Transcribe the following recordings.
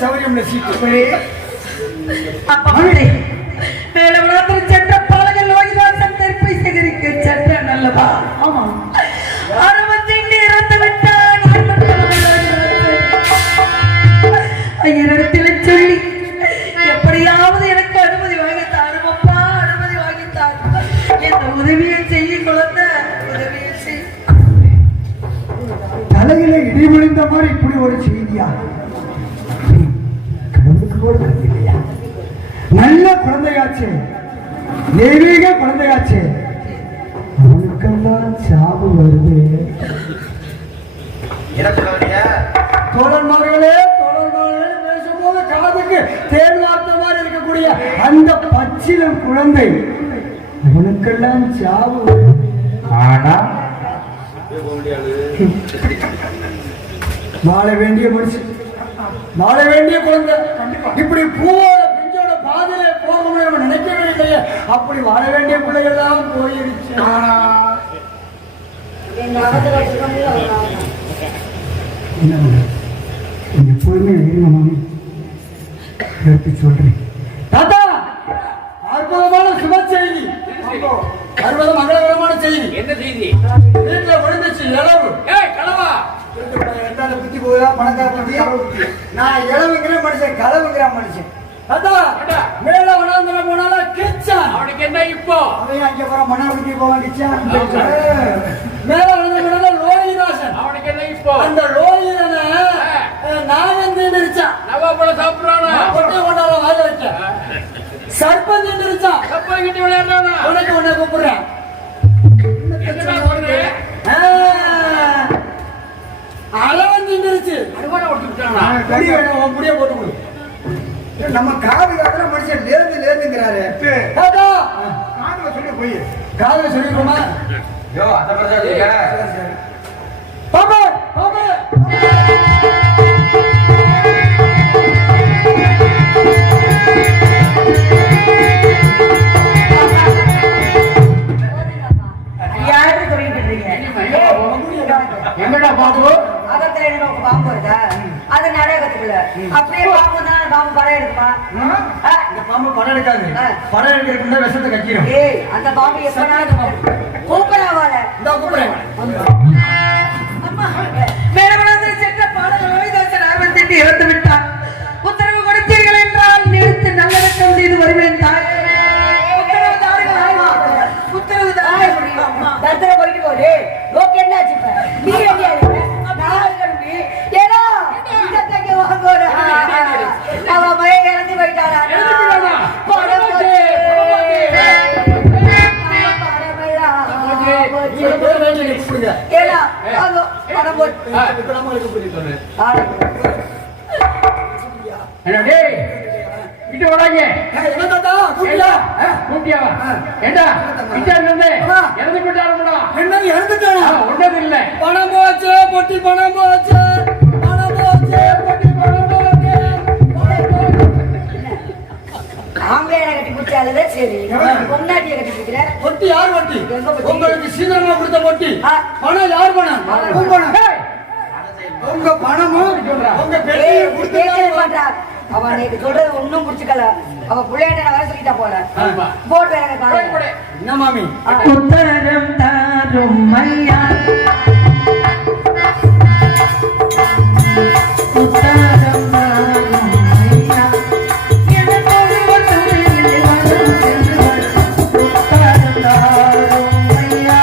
சௌரியம் சீட்டு மேலவனத்தில் சென்ற பாலகர் லோகிதாசன் தெற்பை சேகரிக்க சென்ற நல்லவா? ஆமா. 65 இறந்து விட்டான். ஐயரிடத்தில் சொல்லி எப்படியாவது எனக்கு அனுமதி வாங்கித்தாரும் அப்பா, அனுமதி வாங்கித்தார். இந்த உதவியை செய்ய குழந்தை, உதவியை செய். தலையில இடி விழுந்த மாதிரி இப்படி ஒரு செய்தியா? கடவுளுக்கு கூட இல்லையா? நல்ல குழந்தையாச்சு, தெய்வீக குழந்தையாச்சு, அவனுக்கெல்லாம் சாபு வருது. தோழன்மார்களே பேசும்போது காதுக்கு தேன் வார்த்த மாதிரி இருக்கக்கூடிய அந்த பச்சிலம் குழந்தை அவனுக்கெல்லாம் சாபு வருது. ஆனா வாழ வேண்டிய மனுஷன், வாழ வேண்டிய குழந்தை இப்படி பூவோட பிஞ்சோட பாதையில போகணும் நம்ம நினைக்கவே இல்லையே. அப்படி வாழ வேண்டிய பிள்ளைகள்லாம் போயிருச்சு. எப்போதுமே சொல்றேன் தாத்தா, அற்புதமான சுப செய்தி, அற்புத மங்களகரமான செய்தி. என்ன செய்தி? வீட்டுல விழுந்துச்சு இளவு. களவா புத்தி போதா பணக்கார? நான் இளவுங்கிற மனுஷன், களவுங்கிற மனுஷன். மேல வனாந்தர போனாலும் கிச்சான். அவனுக்கு என்ன இப்போ? அவன் அங்க போற மனாவுக்கு போவான் கிச்சான். மேல வனாந்தர போனாலும் லோகிதாசன். அவனுக்கு என்ன இப்போ? அந்த லோகிதனை நான் வந்து நிறுச்சான். நவாப்பழ சாப்பிடுறானா? கொட்டை கொண்டாட வாழ வச்ச சர்பந்த் நிறுச்சான். சர்பந்த் கிட்ட விளையாடுறானா? உனக்கு உன்னை கூப்பிடுறேன். அளவன் நின்றுச்சு. அறுவாடை ஒட்டுட்டானா? முடிய போட்டு கொடு. நம்ம காது காதுல மனுஷன் லேந்துங்கிறாரு. காதுல சொல்லி போய் காதுல சொல்லிருக்கோமா? பாபா பாபா யாரு சொல்லிட்டு இருக்கீங்க? என்னடா பாபு? அகத்துல என்ன பாம்பு வருதா? அது நாடகத்துக்குள்ள அப்படியே பாம்பு தான். பாம்பு படம் எடுக்குமா? இந்த பாம்பு படம் எடுக்காது. படம் எடுக்கிறதுக்கு விஷத்தை கக்கிரும். அந்த பாம்பு எப்பனாலும் கூப்பிடாவால இந்த கூப்பிடுறேன். மேலவனத்தில் சென்ற பாடல் லோகிதாசன் 68 இறந்து விட்டார். உத்தரவு கொடுத்தீர்கள் என்றால் நிறுத்து நல்லடக்கம் செய்து வருவேன் தாய். உத்தரவு தாருங்கள். உத்தரவு தாருங்கள். போயிட்டு போது நோக்கி என்னாச்சு? நீ ரெடியா இருக்க? நான் கருவி ஏன்னா இதற்கு வாங்கோட அவ மய இறந்து போயிட்டாரா? பணம் போச்சு. பணம் போச்சு, பொட்டி பணம் போச்சு, பணம் போச்சு, பொட்டி பணம் போச்சு. ஆம்பளையான கட்டி பிடிச்சாலே சரி, பொன்னாட்டிய கட்டி பிடிக்கிற பொட்டி யார் பொட்டி? உங்களுக்கு சீக்கிரமா கொடுத்த பொட்டி. பணம் யார் பணம்? உங்க பணமும் உங்க பண்றா. அவன் நேற்று சொல்றது ஒன்னும் புடிச்சுக்கல. அவ பிள்ளையாண்ட வர சொல்லிட்டா போல. போட்டு வேற என்ன மாமி? உத்தரம் தாரும் ஐயா, உத்தரம் தாரும் ஐயா, எனக்கு ஒரு துணையில் வரும் செல்வன். உத்தரம் தாரும் ஐயா,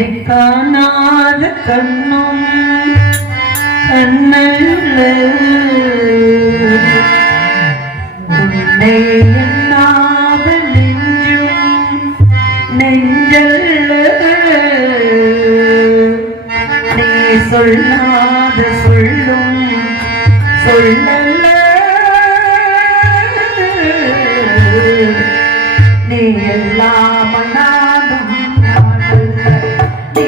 உன்னை காணாத கண்ணும் கண்ணல்ல உன்னை எண்ணாத நெஞ்சும் நெஞ்சல்ல நீ சொல்லாத சொல்லும் சொல்லல்ல நீ எல்லாம் நானும் நானல்ல நீ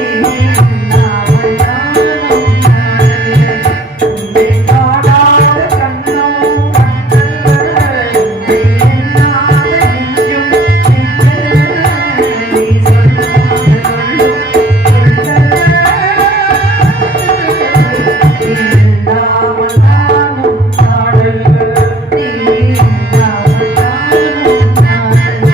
இல்லாமல் நானும் நானல்ல உன்னை காணாத கண்ணும் கண்ணல்ல உன்னை எண்ணாத நெஞ்சும் நெஞ்சல்ல நீ சொல்லாத சொல்லும் சொல்லல்ல நீ இல்லாமல் நானும் நானல்ல நீ இல்லாமல் நானும் நானல்ல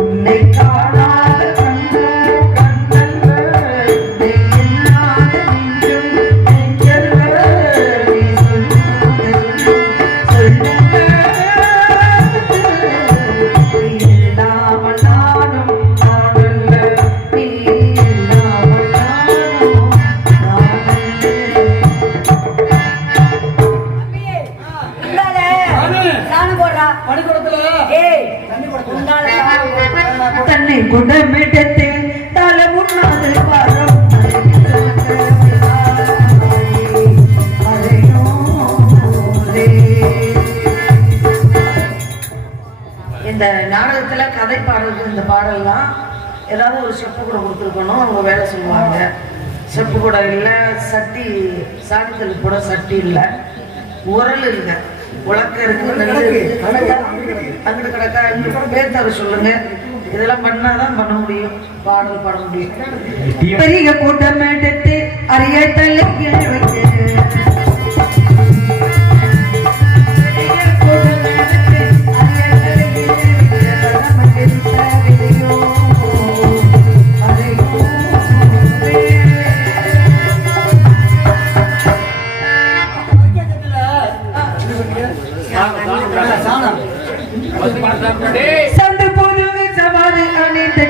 உன்னை காணாத கண்ணும் கண்ணல்ல உன்னை இல்லாத நெஞ்சும் நெஞ்சல்ல நீ சொல்லாத சொல்லும் சொல்லல்ல நீ இல்லாமல் நானும் நானல்ல நீ இல்லாமல் நானும் நானல்ல பள்ளிக்கூடத்துல தன்னை குடமிடத்து தலை முன்னாது பாரம் இந்த நாடகத்துல கதை பாடலுக்கு இந்த பாடல்லாம் ஏதாவது ஒரு செப்பு கூட கொடுத்துருக்கணும். அவங்க வேலை சொல்லுவாங்க. செப்பு கூட இல்லை, சட்டி சாணித்தல் கூட சட்டி இல்லை, உரல் இல்லை, உலக்க இருக்கு, நெல் இருக்கு, அங்கிட்டு கிடக்கா எங்களுக்கு பேத்தவரை சொல்லுங்க. இதெல்லாம் பண்ணாதான் பண்ண முடியும், பாடல் பாட முடியும். பெரிய கூட்டம் எடுத்து அரிய தள்ளி வைத்து சந்து போது சவாரி அணிந்து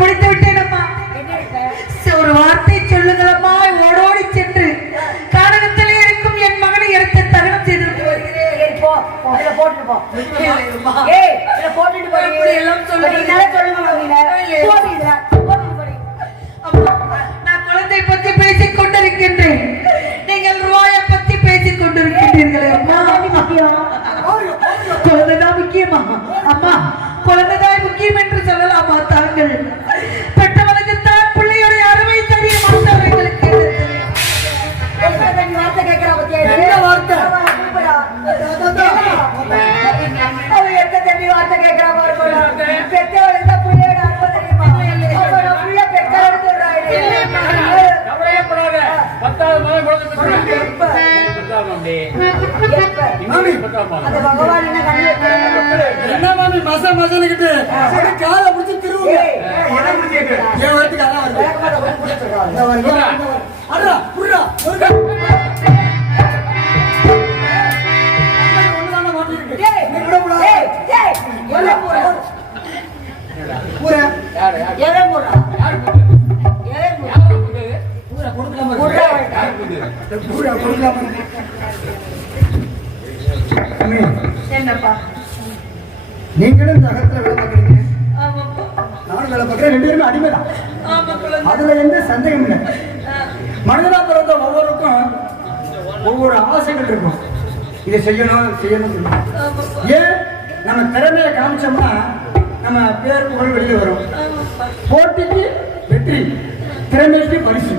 முடித்து விட்டேன். ஒரு வார்த்தை சொல்லுங்களம்மா. ஓடோடி சென்று கானகத்திலே இருக்கும் என் மகனை எடுத்து தகனம் செய்து நான் குழந்தை பத்தி பேசிக் கொண்டிருக்கின்றேன். நீங்கள் ரூபாயை பத்தி பேசிக் கொண்டிருக்கின்றீர்களே அம்மா. குழந்தைதான் முக்கியமா அம்மா? குழந்தைதான் முக்கியம் என்று சொல்லலாமா தாங்கள்? பெற்றவனுக்கு தான் பிள்ளையுடைய அருமை தெரிய மாட்டவர்களுக்கு வார்த்தை கேட்கிறா பத்தியா? வார்த்தை வார்த்தை கேட்கிறா பெற்றவளுக்கு தான் பிள்ளையோட அருமை தெரியுமா? பிள்ளை பெற்றவளுக்கு என்ன மாமி மச மசனுக்கிட்டு காலை பிடிச்சி திருவுங்க. என் வரத்துக்கு அதான் வருது. நீங்களும் இந்த அகத்துல வேலை பார்க்குறீங்க, ஆமாப்பா. நானும் வேலை பார்க்குறேன், ரெண்டு பேருமே அடிமைதான். ஆமா குழந்தை. அதுல எந்த சந்தேகம் இல்லை. மனிதனா பிறந்த ஒவ்வொருக்கும் ஒவ்வொரு ஆசைகள் இருக்கும். இதை செய்யணும் செய்யணும் சொல்லணும். ஆமாப்பா. ஏன் நம்ம திறமையை காமிச்சோம்னா நம்ம பேர் புகழ் வெளியே வரும். ஆமாப்பா. போட்டிக்கு வெற்றி, திறமைக்கு பரிசு.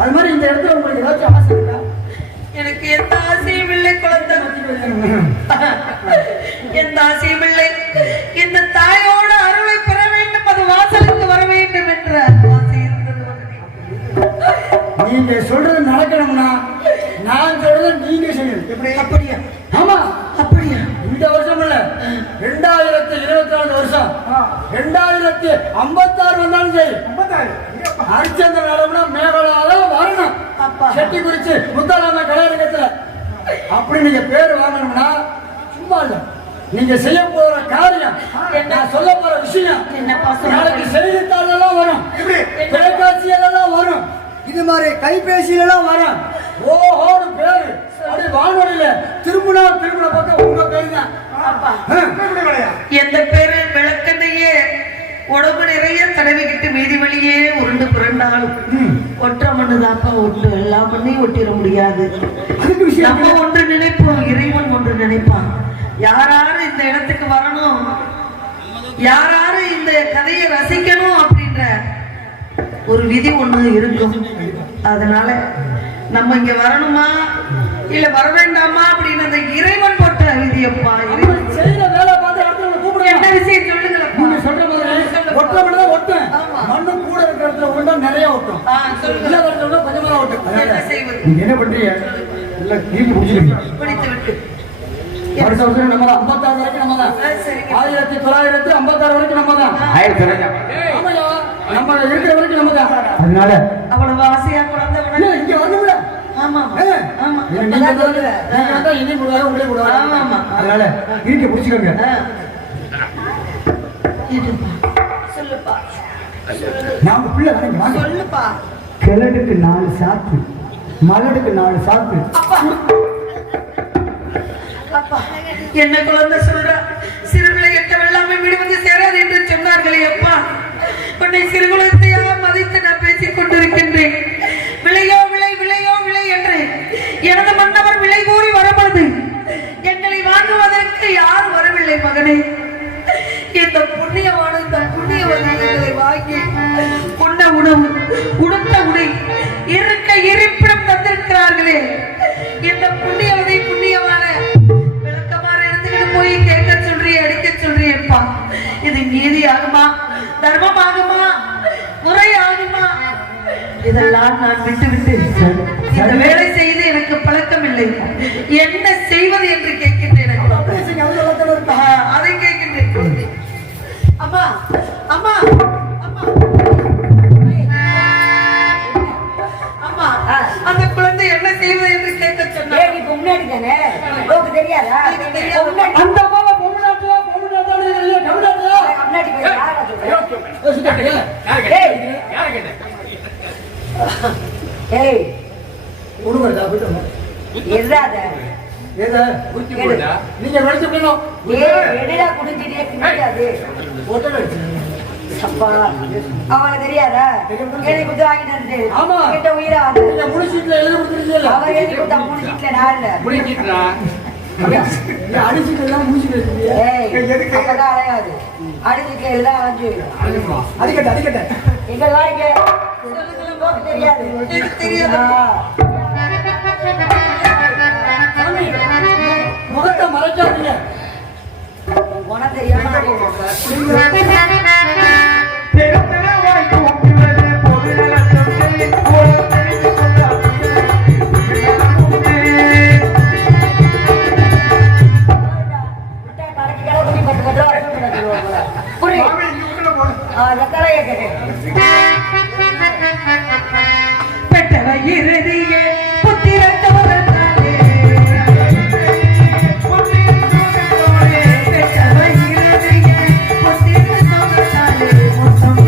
அது மாதிரி இந்த இடத்துல உங்களுக்கு ஏதாச்சும் ஆசை இருக்கா? எனக்கு எந்த ஆசையும் இல்லை குழந்தை. எந்த ஆசையும் இல்லை. இந்த தாயோட அருளை பெற வேண்டும், அது வாசலுக்கு வர வேண்டும் என்ற ஆசை இருந்தது மகனே. நீங்க சொல்றது நடக்கணும்னா நான் சொல்றது நீங்க செய்யணும். எப்படி? அப்படியா? ஆமா, அப்படியா? இந்த வருஷம் இல்ல, 2024 வருஷம், 2056 வந்தாலும் சரி, ஹரிச்சந்திர நடம்னா மேகலால வரணும். அப்பா. செட்டி குறிச்சு முத்தாலாம கலையரங்கத்துல அப்படி நீங்க பேர் வாங்கணும்னா சும்மா இல்ல, நீங்க செய்ய போற காரியம், நான் சொல்ல போற விஷயம் என்னப்பா சொல்ற? நாளைக்கு செய்தித்தாளெல்லாம் வரும், தொலைக்காட்சியெல்லாம் வரும், இது மாதிரி கைபேசியெல்லாம் வரும். ஓஹோன்னு பேரு அப்படி வானொலியில திரும்பின பக்கம் உங்க பேரு தான். அப்பா. எந்த பேரு விளக்கண்ணையே உடம்பு நிறைய தடவிக்கிட்டு வீதி வழியே உருண்டு புரண்டாலும் ஒற்ற மண்ணு தாப்பா ஒட்டு, எல்லா மண்ணையும் ஒட்டிட முடியாது. அதுக்கு விஷயம் நம்ம ஒன்று நினைப்போம், இறைவன் ஒன்று நினைப்பான். யாராரு இந்த இடத்துக்கு வரணும், யாராரு இந்த கதையை ரசிக்கணும் அப்படின்ற ஒரு விதி ஒண்ணு இருக்கும். அதனால நம்ம இங்க வரணுமா இல்ல வர வேண்டாமா அப்படின்னு அந்த இறைவன் போட்ட விதியப்பா. இறைவன் செய்யற வேலை பார்த்து அடுத்தவங்க கூப்பிடுங்க. என்ன விஷயம் சொல்லுங்களப்பா. நீங்க சொல்ற மாதிரி ஒற்ற மண்ணு தான் ஒட்டும். மண்ணு கூட இருக்கிற இடத்துல ஒண்ணா நிறைய ஒட்டும். சொல்லுங்க. இல்ல வரணும்னா கொஞ்சமா ஒட்டும். என்ன செய்வது? நீங்க என்ன பண்றீங்க? இல்ல நீங்க புடிச்சிருக்கீங்க. பிடித்து விட்டு வருஷ வருஷம் நம்ம தான் 56 வரைக்கும் நம்ம தான். 1956 வரைக்கும் நம்ம தான். ஆமாயா, நம்ம இருக்கிற வரைக்கும் நம்ம தான். அதனால அவ்வளவு ஆசையா குழந்தை இல்ல, இங்க வரணும்ல. ஆமா ஆமா. நீங்க வந்தா இனி போடுவாரு, உங்களே போடுவாரு. ஆமா. அதனால இருக்க புடிச்சுக்கோங்க. சொல்லுப்பா. நாம பிள்ளை வணங்கி வாங்க. சொல்லுப்பா. கிழடுக்கு 4 சாத்து, மலடுக்கு 4 சாத்து. அப்பா. அப்பா. என்ன குழந்தை சொல்ற? சிறுபிள்ளை எட்ட வெள்ளாமை வீடு வந்து சேராது என்று சொன்னார்களே அப்பா. உன்னை சிறுகுலத்தையா மதித்து நான் பேசிக் கொண்டிருக்கின்றேன். விளையோ விளை, விளையோ விளை என்று எனது மன்னவர் விலை கூறி வரப்படுது. எங்களை வாங்குவதற்கு யார் வரவில்லை மகனே. இந்த புண்ணியவான இந்த புண்ணியவதிகளை வாங்கி உண்ண உணவு, உடுத்த உடை, இருக்க இருப்பிடம் தந்திருக்கிறார்களே. இந்த புண்ணியவதை புண்ணியவான விளக்கமாறு எடுத்துக்கிட்டு போய் கேட்க சொல்றியே, அடிக்க சொல்றியப்பா. இது நீதி ஆகுமா, தர்மம் ஆகுமா, முறை ஆகுமா? இதெல்லாம் நான் விட்டு இந்த வேலை செய்து எனக்கு பழக்கம் இல்லை. என்ன செய்வது என்று கேட்கின்றேன். அதை கேட்கின்றேன். அம்மா அம்மா அம்மா அம்மா, அந்த குழந்தை என்ன செய்வது என்று கேட்க சொன்னார். முன்னாடி தானே தெரியாதா? அந்த அம்மாவை பொம்முனாட்டியா தமிழ்நாட்டியா முன்னாடி போய் யாரா ஏய் கொடுங்கடா விட்டு எதாத ஏதா நீங்க வெடிச்சு போயிடும். எடா குடிஞ்சிட்டே குடிக்காது. ஹோட்டல் அடிச்சு அப்பா அவனுக்கு தெரியாதா? எழுதி கொடுத்து வாங்கிட்டு வந்து ஆமா. கிட்ட உயிரை நீங்க முழு சீட்ல எழுதி கொடுத்துருக்கீங்கல்ல, அவர் எழுதி கொடுத்தா 3 சீட்ல நான் இல்ல. அடிச்சுட்டு எல்லாம் முடிச்சுட்டு இருக்கீங்க. அப்பதான் அலையாது. அடிச்சுட்டு எல்லாம் அலைஞ்சு அடிக்கட்ட எங்க வாழ்க்கை தெரியாது. எனக்கு தெரியாது. முகத்தை மறைக்காதீங்க. உனக்கு தெரியாம பெற்றவை இறுதியே புத்திர தோழனாலே, பெற்றவை இறுதியே புத்திர தோழனாலே மொத்தம்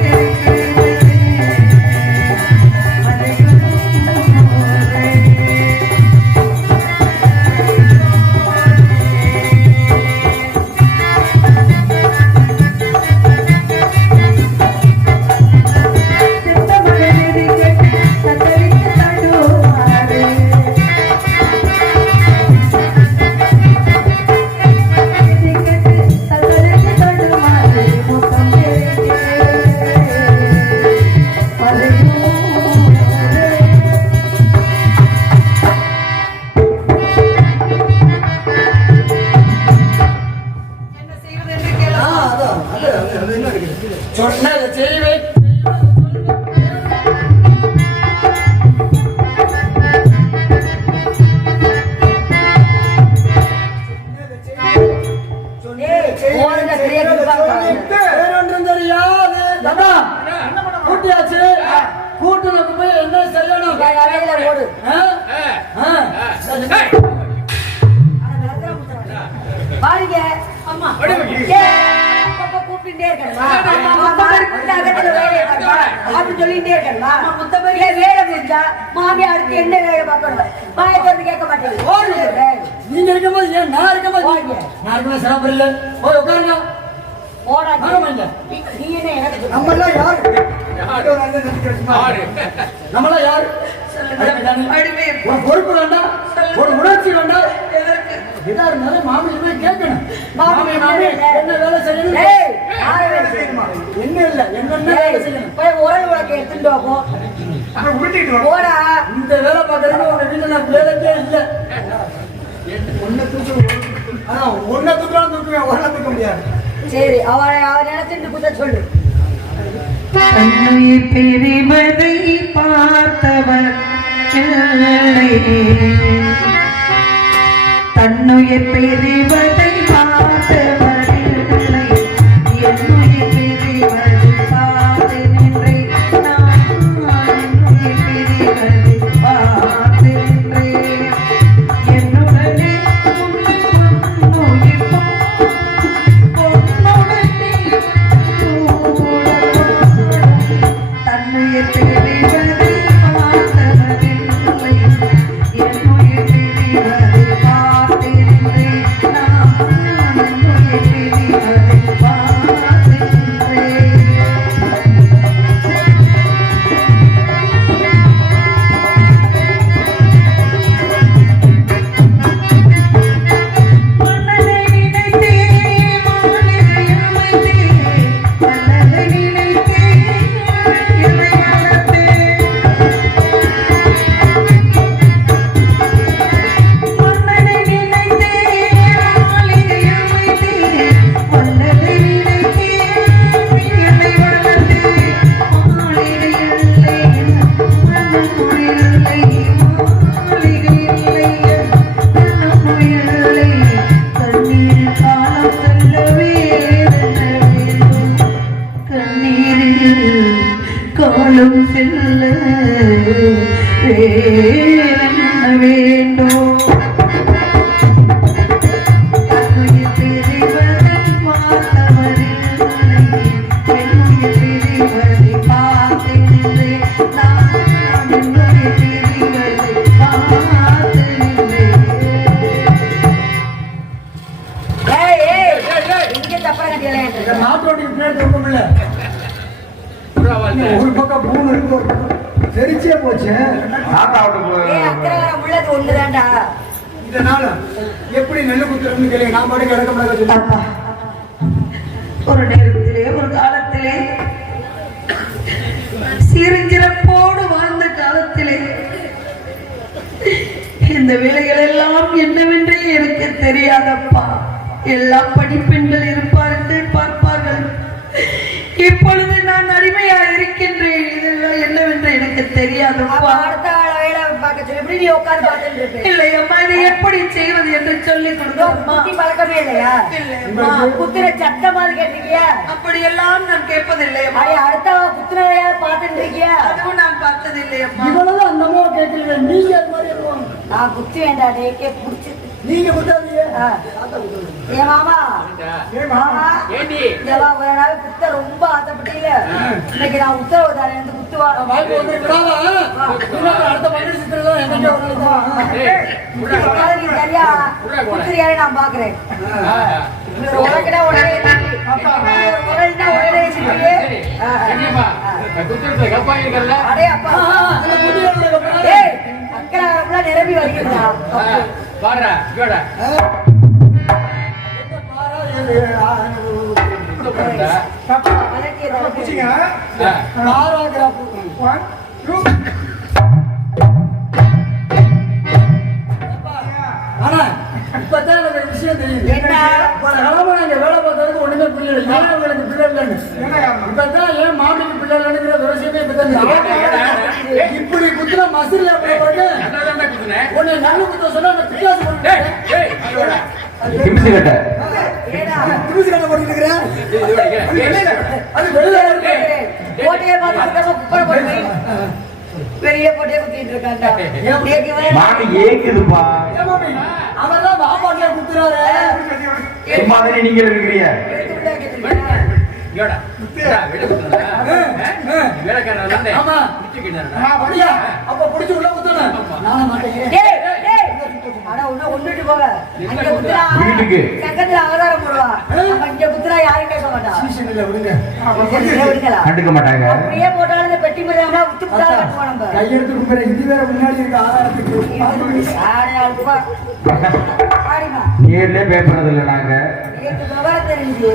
அது என்ன இருக்குது? சொன்னதை செய்வேன். ஓடுங்க, சரியா கேட்பாங்க. வேறொன்றும் தெரியாது. தாத்தா, கூட்டியாச்சு. கூட்டுனக்கு போய் என்ன செய்யணும்? அறையில ஓடு. ஆ? ஆ. பாருங்க அம்மா அப்பப்ப கூப்பிட்டுட்டே இருக்கணுமா? கூப்பிட்டு அகத்துல வேலையை பார்ப்பா அப்படின்னு சொல்லிட்டே இருக்கணுமா? முத்தமரியா வேலை முடிஞ்சா மாமி அடுத்து என்ன வேலை பார்க்கணும்? மாயை வந்து கேட்க மாட்டேங்குது. நீங்க இருக்கும்போது ஏன் நான் இருக்கும்போது நான் இருக்கும்போது சிரமம் இல்லை. போய் உட்காருங்க. போடா ஆமாங்க. நீ என்ன எனக்கு நம்மளாம் யாரு? நம்மளாம் யாரு? ஒரு பொறுப்பு வேண்டாம், ஒரு உணர்ச்சி வேண்டாம். இதா இருந்தாலும் மாமியை கேட்கணும். மாமி என்ன வேலை செய்யணும்? என்ன இல்ல என்னென்ன வேலை செய்யணும்? போய் உரை உலக எடுத்துட்டு வாப்போம். போடா. இந்த வேலை பார்க்கறதுக்கு உங்க வீட்டுல நான் வேலைக்கே இல்லை. ஒன்ன தூக்கலாம் தூக்குவேன், ஒன்ன தூக்க முடியாது. சரி அவரை நினைச்சிட்டு குத்த சொல்லு. தன்னுயிர் பிரிவதை பார்த்தவர் இல்லை, தன்னுயிர் பிரிவதை பார்த்தவர் இல்லை, என்னுயிர் பிரிவது பார்த்து நின்றே நான் என்னுயிர் பிரிவது பார்த்து நின்றே என்னுடனே பொன்னுயிர் பொன்னுடனே தன்னுயிர் பிரிவதை பார்த்தவரில்லை, என்னுயிர் பிரிவதை பார்த்திருந்தே நான் என்னுயிர் பிரிவதை பார்த்திருந்தே. மன்னனை நினைத்தே மாளிகை அமைத்தே, மன்னனை நினைத்தே என்னை வளர்த்தே, மன்னனை நினைத்தே மாளிகை அமைத்தே, மன்னனை நினைத்தே என்னை வளர்த்தே, மாளிகை இல்லை மன்னன் இல்லை, மாளிகை இல்லை மன்னன் இல்லை, கண்ணீர் காலம் செல்ல வேதன வேண்டும், கண்ணீரில் காலம் செல்ல வேதன வேண்டும். தன்னுயிர் பிரிவதை பார்த்தவரில்லை, என்னுயிர் பிரிவதை பார்த்திருந்தே நான் என்னுயிர் பிரிவதை பார்த்திருந்தே. ஏய் ஏய் இங்க தப்பா கட்டியல. இந்த நாட்டோடைய பின்னாடி ரொம்ப இல்லை. ஒரு பக்கம் பூணு இருக்கு, ஒரு பக்கம் தெரிச்சே போச்சு. ஏய் அக்கறவர உள்ளது ஒண்ணுதான்டா. இந்த நாள் எப்படி நெல்லு குத்துறதுன்னு கேளுங்க. நான் பாட்டுக்கு இறக்க முடியாது. அப்பா, ஒரு நேரத்திலே ஒரு காலத்திலே சிறுஞ்சிறப்போடு வாழ்ந்த காலத்திலே இந்த வேலைகள் எல்லாம் என்னவென்றே எனக்கு தெரியாதப்பா. எல்லாம் படிப்பெண்கள் இருப்பார்கள், பார்ப்பார்கள். இப்பொழுது நான் அடிமையா இருக்கின்றேன். இதெல்லாம் என்னவென்று எனக்கு தெரியாதப்பா. அடுத்த வேலை பார்க்க சொல்லி எப்படி நீ உட்கார்ந்து பார்த்துட்டு இருக்க? இல்லை அம்மா, இதை எப்படி செய்வது என்று சொல்லி கொடுத்தோம்மா. குத்தி பழக்கமே இல்லையா? இல்லை அம்மா, அம்மா, குத்துற சத்த மாதிரி கேட்டிருக்கியா? அப்படியெல்லாம் நான் கேட்பதில்லை அம்மா. அடி அடுத்தவ குத்துறதையா பார்த்துட்டு இருக்கியா? அதுவும் நான் பார்த்ததில்லை அம்மா. இவ்வளவு அந்த அம்மாவை கேட்கல. நீங்க அது மாதிரி இருப்பாங்க. நான் குத்தி வேண்டாம், டேக்கே புடிச்சு. நீங்க குத்தாதீங்க. ஏ மாமா, ஏன் மாமா, ஏண்டி இதெல்லாம் ஒரு நாள் குத்த ரொம்ப ஆசைப்பட்டீங்க. இன்னைக்கு நான் உத்தரவு தரேன், வந்து குத்துவா. வாய்ப்பு வந்து அடுத்த பண்டிகை சித்திரம் எங்க நீ சரியா குத்துறியாரு நான் பாக்குறேன். உனக்கிட்ட உடனே உடனே உடனே வச்சுக்கிறியே. குத்துறதுல கப்பா இருக்கல அடே அப்பா, ஏய் அக்கா நிரம்பி வருகிறா. பாரு இங்கோட ஆனா இப்பதான் எனக்கு விஷயம் தெரியுது. என்ன? வேலை பார்த்ததுக்கு ஒண்ணுமே புரியல. ஏன் உங்களுக்கு பிள்ளை காலு குத்த சொன்னா நான் பிக்காசு போட்டு டேய், டேய், இங்க வாடா. கிமிச்சு கட்ட ஏடா திருச்சி கட்ட போட்டுட்டு இருக்கிறேன் அது வெளியில இருக்கு. போட்டே பார்த்து குப்பரை போட்டு வை. பெரிய போட்டே குத்திட்டு இருக்காண்டா கேட்கவே மாமி ஏக்குதுப்பா. ஏன் மாமி? அவர்தான் பாப்பாக்கே குத்துறாரு. சும்மா தானே நீங்க இருக்கிறீங்க. இங்க வாடா. டா, வெளிய குத்துறா. வேலைக்காரன் வந்து ஆமா. பிடிச்சிக்கிட்டாருடா. நான் அப்படியா? அப்ப புடிச்சு உள்ள குத்துறேன். நானே மாட்டேன். டேய் டேய் அட ஒண்ணுட்டு போக அங்க குத்துறா வீட்டுக்கு. சக்கத்துல அவதாரம் போடுவா நம்ம இங்க குத்துறா யாரும் கேட்க மாட்டா சீசன்ல விடுங்க. விடுங்களா கண்டுக்க மாட்டாங்க. அப்படியே போட்டாலும் இந்த பெட்டி மரியாதை விட்டு போட்டா கட்டுவோம் நம்ம கையெடுத்து கும்பிட இது வேற முன்னாடி இருக்க ஆதாரத்துக்கு யாரு ஆளுப்பா ஆடிமா நேர்ல பேப்பறது இல்ல நாங்க. எனக்கு விவரம் தெரிஞ்சு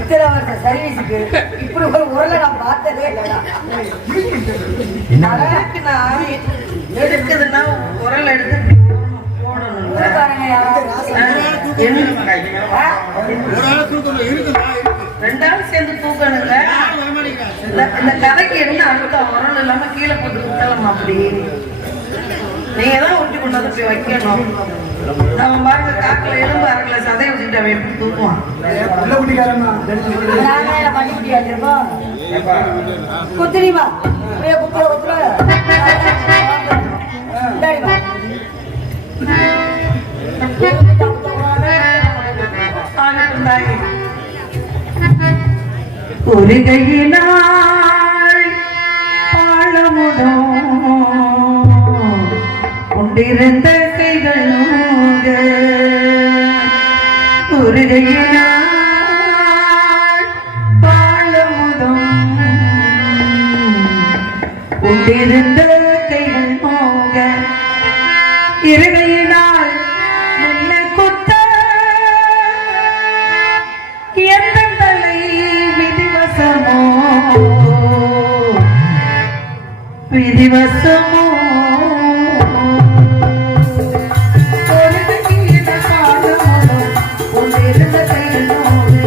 இத்தனை வருஷம் சர்வீஸுக்கு இப்படி ஒரு உரலை நான் பார்த்ததே இல்லடா எடுக்குதுன்னா உரல் எடுத்து போடணும். பாருங்க யாரும் ரெண்டாவது சேர்ந்து தூக்கணுங்க. இந்த கதைக்கு என்ன அர்த்தம்? உரல் இல்லாம கீழே போட்டு விட்டலாம். அப்படி நீங்க தான் ஊட்டி கொண்டு வந்து போய் வைக்கணும். நம்ம பாருங்க காக்கில் எலும்பு அரைக்கல சதையை வச்சுட்டு அவன் எப்படி தூக்குவான்? உள்ள குட்டிக்காரமா நானே பண்ணி முடியாதுப்போம் குத்துறிமா குத்துற குத்துற ஒரு கையினாய் பாலமுடும் கொண்டிருந்த கைகளோக ஒரு கையினாய் பாலமுடும் கொண்டிருந்த கைகள் போக இருகையினால் மெல்ல குத்த எந்த தலை விதிவசமோ விதிவசமோ ஒரு கையில பாலமுடும் கொண்டிருந்த கைகளோடு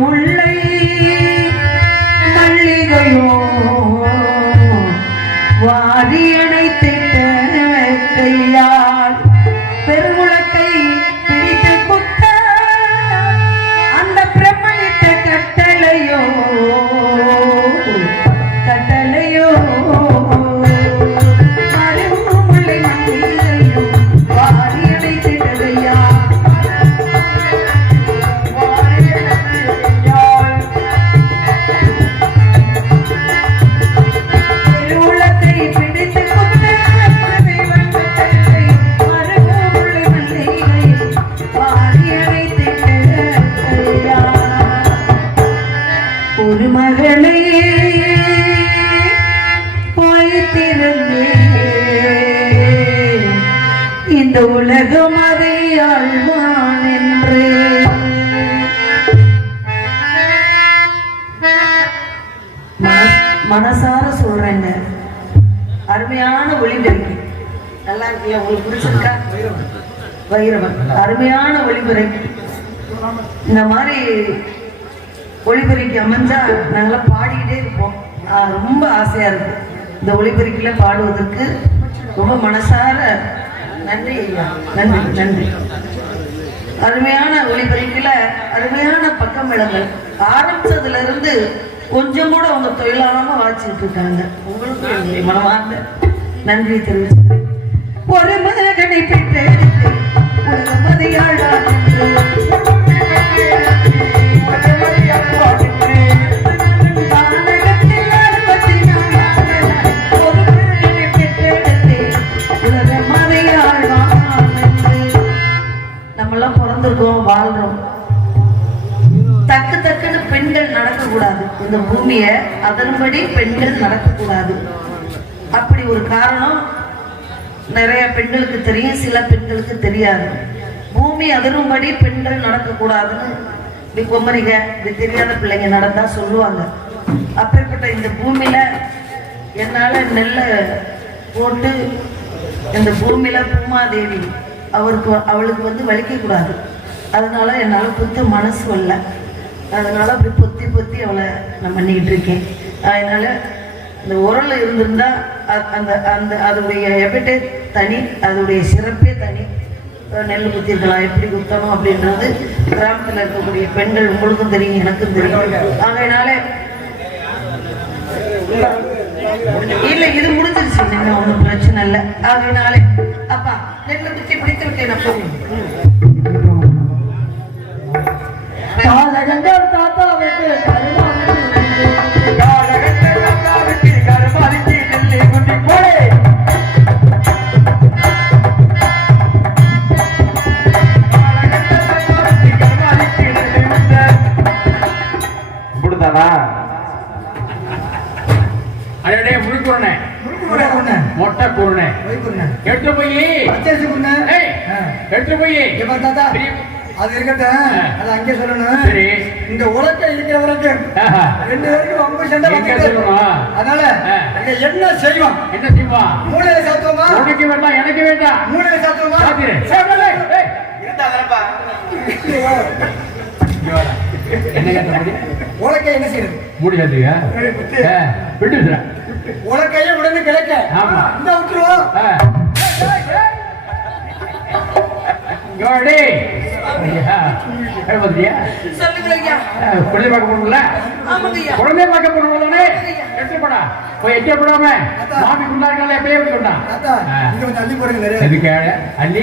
முல்லை மல்லிகையோ வாரி அணைத்திட்ட கையால் பெருமுழக்கை பிடித்து குத்த அந்த பிரம்மனிட்ட கட்டளையோ கட்டளையோ முல்லை மல்லிகையோ வாரி அணைத்திட்ட கையால் ஒரு மகளை வைத்திருந்தே இந்த உலகம் அதை ஆழ்வான் என்று மனசார சொல்றேங்க. அருமையான ஒளிபெருக்கி நல்லா இருக்கியா? உங்களுக்கு பிடிச்சிருக்கா? வைரவன் அருமையான ஒளிபெருக்கி. இந்த மாதிரி ஒளிபெருக்கி அமைஞ்சா நாங்களாம் பாடிக்கிட்டே இருப்போம். ரொம்ப ஆசையா இருக்கு இந்த ஒளிபெருக்கில பாடுவதற்கு. ரொம்ப மனசார நன்றி ஐயா, நன்றி நன்றி. அருமையான ஒளிபெருக்கில அருமையான பக்கம் விளங்கள் ஆரம்பிச்சதுல இருந்து கொஞ்சம் கூட அவங்க தொழிலாம வாச்சிட்டு இருக்காங்க. உங்களுக்கு மனமார்ந்த நன்றி தெரிவிச்சு. ஒரு மகனை பெற்று உலகமதியாளா நம்மெல்லாம் பிறந்திருக்கோம், வாழ்றோம். தக்கு தக்குன்னு பெண்கள் நடக்கக்கூடாது இந்த பூமிய, அதன்படி பெண்கள் நடக்கக்கூடாது. அப்படி ஒரு காரணம் நிறைய பெண்களுக்கு தெரியும், சில பெண்களுக்கு தெரியாது. பூமி அதிரும்படி பெண்கள் நடக்கக்கூடாதுன்னு இப்படி கொம்மரிங்க இப்படி தெரியாத பிள்ளைங்க நடந்தா சொல்லுவாங்க. அப்பேற்பட்ட இந்த பூமியில என்னால நெல்லை போட்டு இந்த பூமியில பூமாதேவி அவளுக்கு வந்து வலிக்க கூடாது. அதனால என்னால் குத்த மனசு வரல. அதனால அப்படி பொத்தி பொத்தி அவளை நான் பண்ணிக்கிட்டு இருக்கேன். அதனால இந்த உரல் இருந்திருந்தா அந்த அந்த அதோடைய எபிட்டே தனி, அதோடைய சிறப்பே தனி. நெல் குத்திருக்கலாம், எப்படி குத்தணும் அப்படின்றது கிராமத்தில் இருக்கக்கூடிய பெண்கள் உங்களுக்கும் தெரியும், எனக்கும் தெரியும். அதனால இல்ல இது முடிஞ்சிருச்சு, நீங்க ஒன்றும் பிரச்சனை இல்லை. அதனால அப்பா நெல் குத்தி பிடித்து விட்டேன். அப்போ காலகங்கள் தாத்தாவுக்கு மொட்டை குருணை எடுத்து போய் எடுத்து போய் அது இருக்கட்டும், அது அங்கே சொல்லணும். இந்த உலகத்தை இருக்கிற வரைக்கும் 2 பேருக்கும் ரொம்ப சண்டை சொல்லணும். அதனால என்ன செய்வோம்? என்ன செய்வோம்? மூளையில சாத்துவோமா? உனக்கு வேண்டாம், எனக்கு வேண்டாம். மூளையில சாத்துவோமா? என்ன கேட்ட உலகை என்ன செய்யுது? முடியாதுயா விட்டு உலகையே உடனே கிடைக்க. ஆமா, இந்த விட்டுருவோம். குழந்தை பார்க்க போகணும்ல? குழந்தை பார்க்க போகணும் தானே? எட்டப்படா போய் எட்டப்படாம மாமி குண்டார்கள் எப்பயே சொன்னான். அள்ளி போடுங்க. எதுக்கு அள்ளி?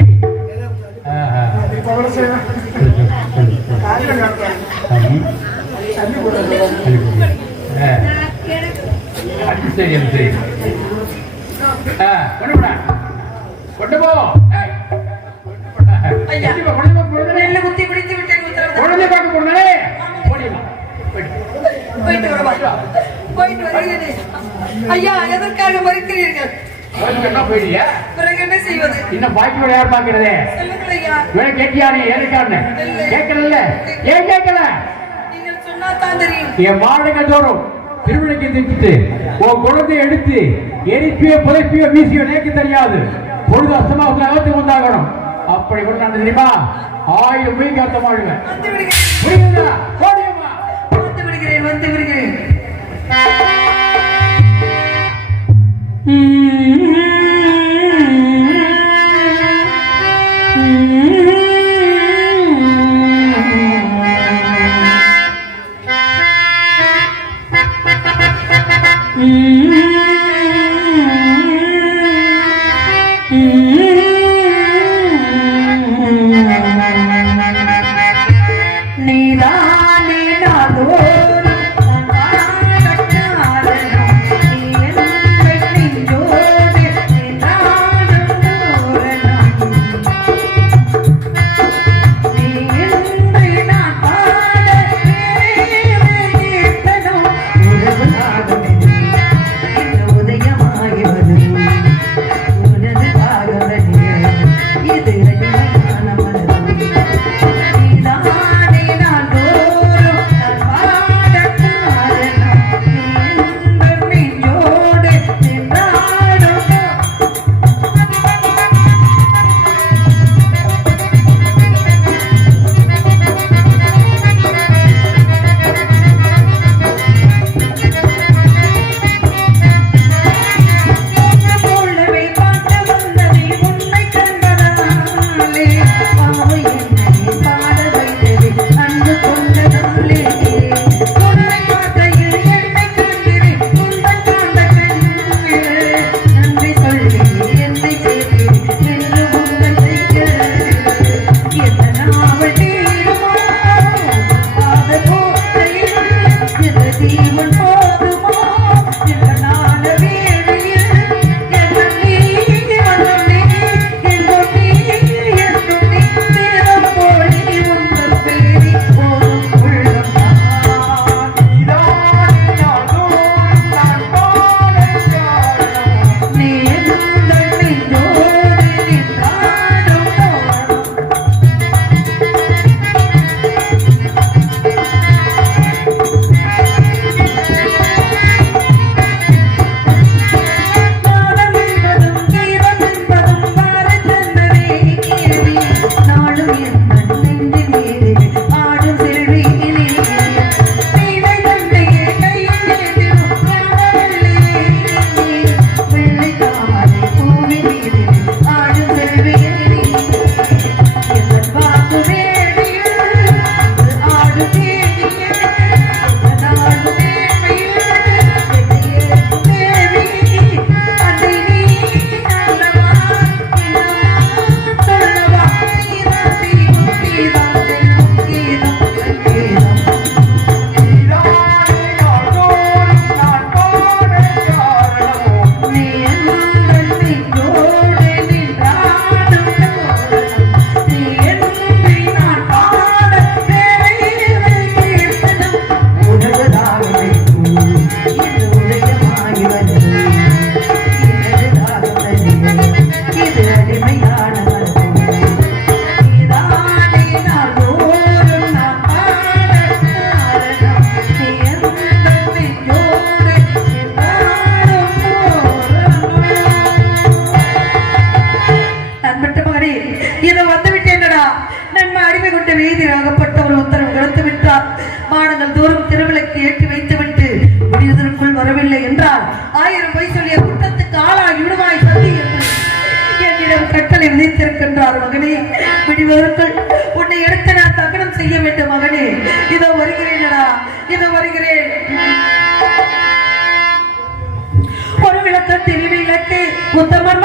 சரி சரி கொண்டு போ. நெல் குத்தி பிடித்து விட்டேன். குழந்தை பார்க்க போனாலே போயிட்டு வருகிறேன். ஐயா, எதற்காக மறுக்கிறீர்கள்? போயிடியா? பிறகு என்ன செய்வது? இன்னும் பாக்கி யார் பாக்குறதே? சொல்லுங்கள் ஐயா. கேட்டியா? நீ எதுக்கான்னு கேட்கல? ஏன் கேட்கல? நீங்கள் சொன்னா தான் தெரியும். என் மாடுங்க தோறும் திருவிழைக்கு திட்டு உன் குழந்தை எடுத்து எரிப்பியோ புதைப்பியோ வீசியோ நேக்கு தெரியாது. பொழுது அஸ்தமாவத்தில் அகத்துக்கு வந்தாகணும். அப்படி கொண்டு நான் தெரியுமா? 1000 போய் அர்த்தமாடுங்க. வந்து விடுகிறேன். பிரமாணங்கள் தோறும் திருவிளக்கு ஏற்றி வைத்துவிட்டு முடிவதற்குள் வரவில்லை என்றால் 1000 பொய் சொல்லிய குற்றத்துக்கு ஆளாகி விடுவாய் சதி என்று என்னிடம் கட்டளை விதித்திருக்கின்றார். மகனே, விடுவதற்குள் உன்னை எடுத்து நான் தகனம் செய்ய வேண்டும். மகனே, இதோ வருகிறேனடா, இதோ வருகிறேன். ஒரு விளக்கு திருவிளக்கு உத்தமர்